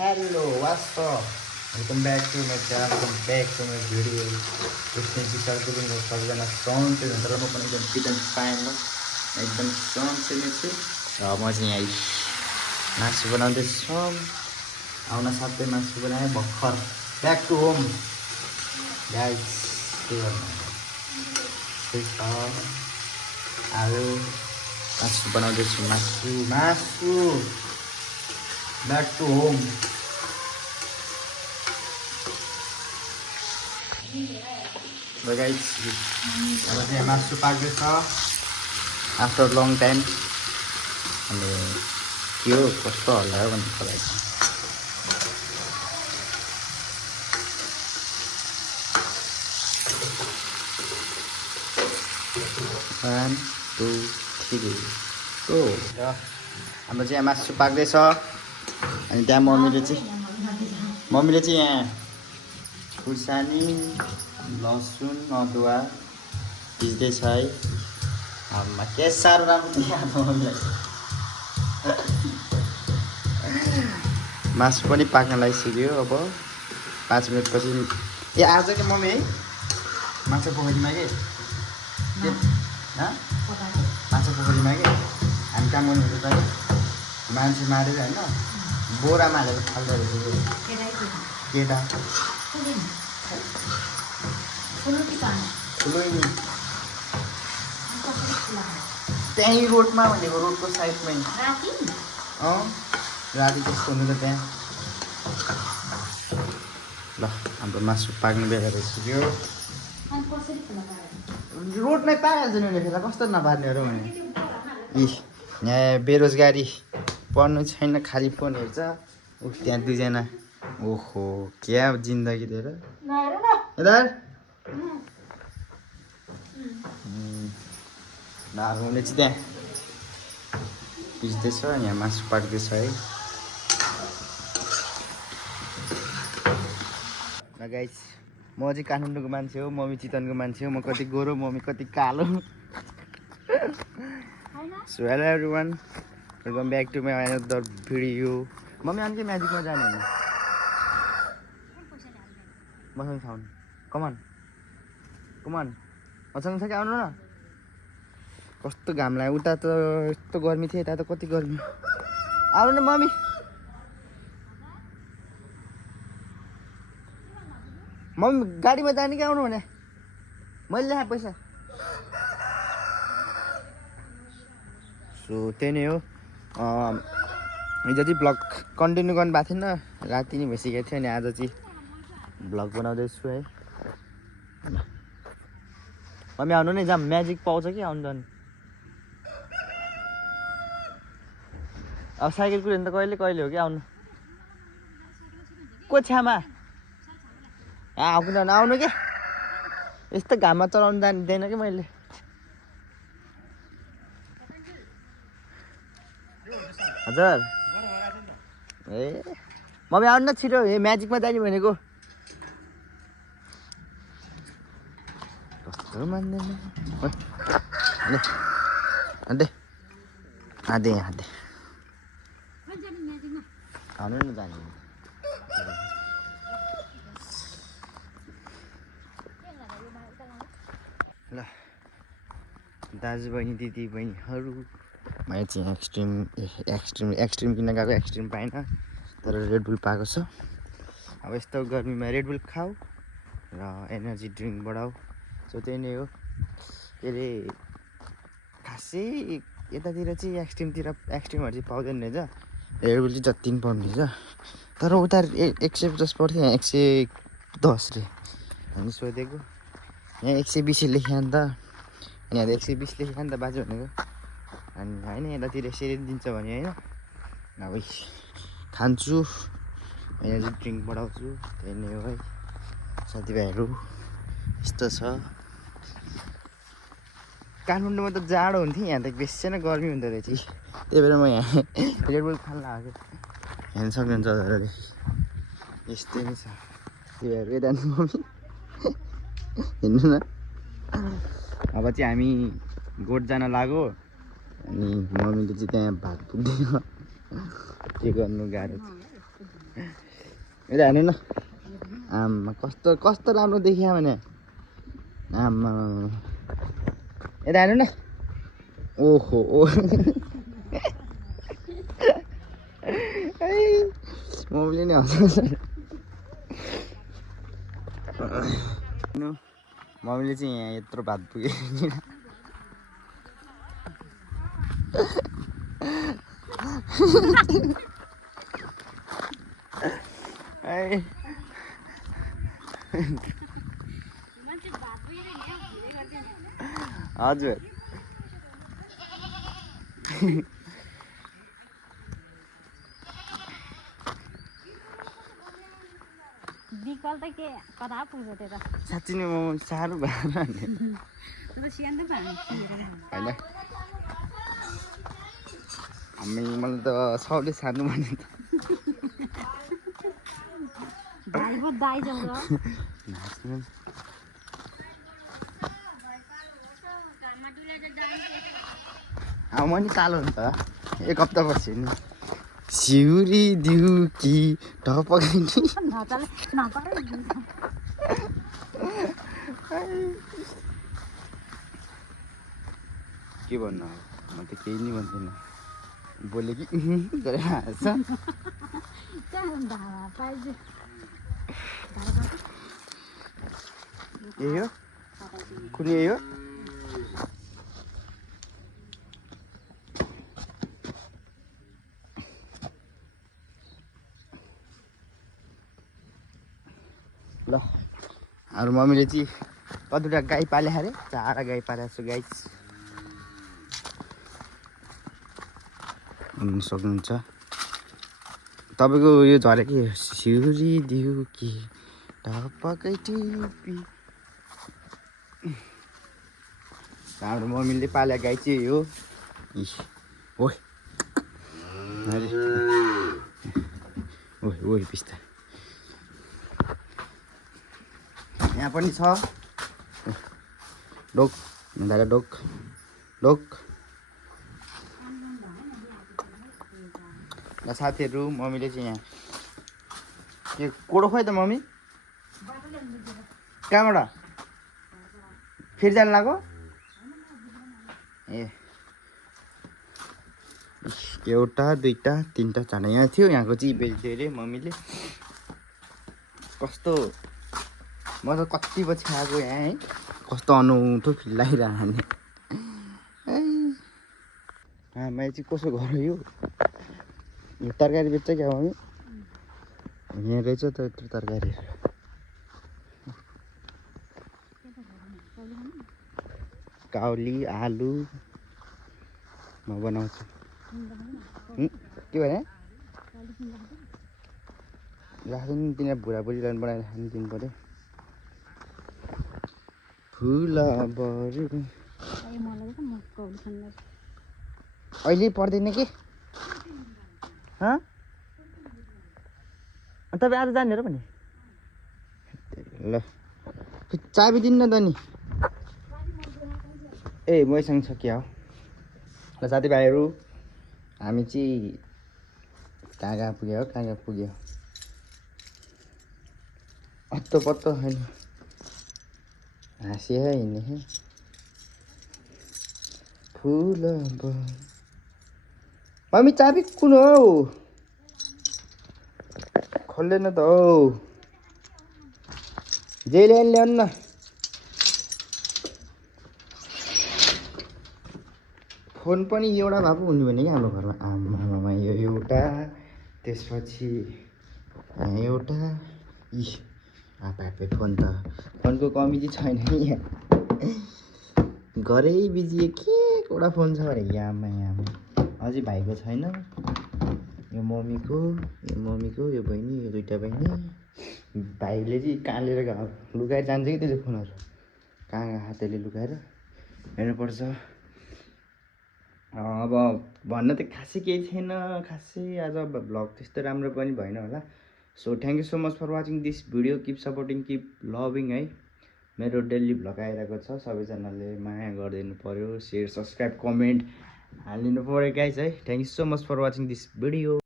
Hello, what's up? Welcome back to my channel, welcome back to my video. उसमें विचार करूँगा सबजना sound चाहिँ हुन्छ र म पनि एकदम फिट एन्ड फाइन हो एकदम साउन्ड चाहिँ नै छु र म चाहिँ यहाँ मासु बनाउँदैछु आउन साथै मासु बनाएँ भर्खर ब्याक टु होम गाइस के गर्नु त्यही छ आलु मासु बनाउँदैछु मासु मासु ब्याक टु होम ल गाइस अब चाहिँ मासु पाक्दैछ आफ्टर लङ टाइम अनि के हो कस्तो हल्ला हो भन्ने कुरा छ 1 2 3 गो र हाम्रो चाहिँ यहाँ मासु पाक्दैछ अनि त्यहाँ मम्मीले चाहिँ यहाँ खुर्सानी लसुन अदुवा पिस्दैछ है आमा के साह्रो राम्रो यहाँ मम्मीलाई मासु पनि पाक्न लागिसक्यो अब 5 मिनटपछि ए आज के मम्मी है माछा पोखरीमा के माछा पोखरीमा के हामी काम गर्नु त मान्छे मारेर होइन बोरामा हालेर फाल्दो रहेछ केटा ठुलो नि त्यहीँ रोडमा भनेको रोडको साइडमै राति त्यस्तो हुनु त त्यहाँ ल हाम्रो मासु पाक्ने बेला भइसक्यो रोडमै पाइहाल्छ नि फेला कस्तो नपार्ने हो र भने यहाँ बेरोजगारी पढ्नु छैन खालि फोन हेर्छ त्यहाँ दुईजना ओहो क्या जिन्दगी दिएर नारुले चाहिँ त्यहाँ पिस्दैछ यहाँ मासु पाक्दैछ है गाइस म चाहिँ काठमाडौँको मान्छे हो मम्मी चितवनको मान्छे हो म कति गोरो मम्मी कति कालो so hello everyone welcome back to my another video mummy अनि के म्याजिकमा जाने होइन मसँग खाउनु कमान मसँग छ कि आउनु न कस्तो घाम लाग्यो उता त यस्तो गर्मी थियो यता त कति गर्मी आउनु न मम्मी गाडीमा जाने कि आउनु भने मैले ल्याएँ पैसा सो त्यही नै हो हिजो चाहिँ भ्लग कन्टिन्यू गर्नु भएको थिएन राति नै भइसकेको थियो अनि आज चाहिँ भ्लग बनाउँदैछु है मम्मी आउनु नि जाम म्याजिक पाउँछ कि आउनु जानु अब साइकल कुद्यो भने त कहिले हो कि आउनु को छ्यामा आउनु के यस्तो घाममा चलाउनु जान्दैन कि मैले हजुर ए मम्मी आउनु न छिटो ए म्याजिकमा जाने भनेको कस्तो मान्दैन आधे आउनु न जाने ल दाजुबहिनी दिदी बहिनीहरू मैले चाहिँ एक्सट्रिम किन्न गएको एक्सट्रिम पाएन तर रेडबुल पाएको छ अब यस्तो गर्मीमा रेडबुल खाऊ र एनर्जी ड्रिङ्क बढाऊ सो त्यही नै हो के अरे खासै यतातिर चाहिँ एक्सट्रिमहरू चाहिँ पाउँदैन रहेछ रेडबुल चाहिँ जति पनि पाउनु रहेछ तर उता 150 पर्थ्यो यहाँ 110 रे हामी सोधेको यहाँ 120 लेख्यो नि त अनि यहाँ 120 लेख्यो नि त बाजु भनेको अनि होइन यतातिर यसरी दिन्छ भने होइन अब खान्छु एनर्जी ड्रिङ्क बढाउँछु त्यही नै हो है साथीभाइहरू यस्तो छ काठमाडौँमा त जाडो हुन्थ्यो यहाँ त बेसी नै गर्मी हुँदो रहेछ त्यही भएर म यहाँ रेडबुल खान लागेको हेर्नु सक्नुहुन्छ हजुरहरूले यस्तै नै छ त्यही भएर यता मम्मी हेर्नु न अब चाहिँ हामी गोठ जान लाग्यो अनि मम्मीले चाहिँ त्यहाँ भात पुग्दैन के गर्नु गाह्रो छ यता हेर्नु न आम्मा कस्तो कस्तो राम्रो देखियो भने आम्मा यता हेर्नु न ओहो ओ मम्मीले नि हँसाउँछ मम्मीले चाहिँ यहाँ यत्रो भात पुग्यो हजुर बिकल त के कता पुग्छ त्यो त साँच्ची नै म साह्रो भएन होइन हामी मलाई त सबले सानो भने त नाच्नु म नि कालो हुन्छ एक हप्ता पछि नि सिउरी दिउ कि ढपकाइनी के भन्नु म त केही नि भन्दिनँ बोले कि गरेर हाँस्छ यही हो कुन यही हो ल अरू मम्मीले चाहिँ कतिवटा गाई पाले अरे 4 गाई पालेको छु गाई सक्नुहुन्छ तपाईँको यो झरे के सिउरी दिउ कि ढपकै टिपी हाम्रो मम्मीले पाले गाई चाहिँ हो ओइ ओइ ओइ पिस्ता यहाँ पनि छ डोक दादा डोक डोक साथीहरू मम्मीले चाहिँ यहाँ के कोडो खोइ त मम्मी कहाँबाट फेरि जानु लाग्यो ए एउटा दुईटा तिनटा चारवटा यहाँ थियो यहाँको चाहिँ बेच्दै अरे मम्मीले कस्तो म त कति पछि आएको यहाँ है कस्तो अनौठो फिल लागिरहने आमा चाहिँ कसो घर यो तरकारी बेच्छ क्या मम्मी यहाँ रहेछ त यत्रो तरकारी काउली आलु म बनाउँछु के भने राख्नु नि तिनीहरू बुढाबुढीलाई बनाएर खानु दिनु पऱ्यो फुलबरी अहिले पर्दैन कि तपाईँ आज जाने हो र भने ल चाबी दिन्न त नि ए मैसँग छ क्या हो ल साथीभाइहरू हामी चाहिँ कहाँ पुग्यो अत्तो पत्तो होइन हाँसे हिँड्ने है फुल मम्मी चाबी कुन हो खोल्दैन त हौ जे ल्याउनु न फोन पनि एउटा भए पो हुने भने क्या हाम्रो घरमा आमामा यो एउटा त्यसपछि एउटा आपे फोन त फोनको कमी चाहिँ छैन नि यहाँ घरै बिजी के एउटा फोन छ अरे यामा अझै भाइको छैन यो मम्मीको यो बहिनी यो दुईटा बहिनी भाइले चाहिँ कहाँ लिएर गयो लुकाएर जान्छ कि त्यसले फोनहरू कहाँ हातले लुकाएर हेर्नुपर्छ अब भन्न त खासै केही थिएन खासै आज भ्लग त्यस्तो राम्रो पनि भएन होला so thank you so much for watching this video keep supporting keep loving है मेरो डेली भ्लग आइरहेको छ सबैजनाले माया गरिदिनु पऱ्यो सेयर सब्सक्राइब कमेन्ट हालिदिनु पऱ्यो गाइज है thank you so much for watching this video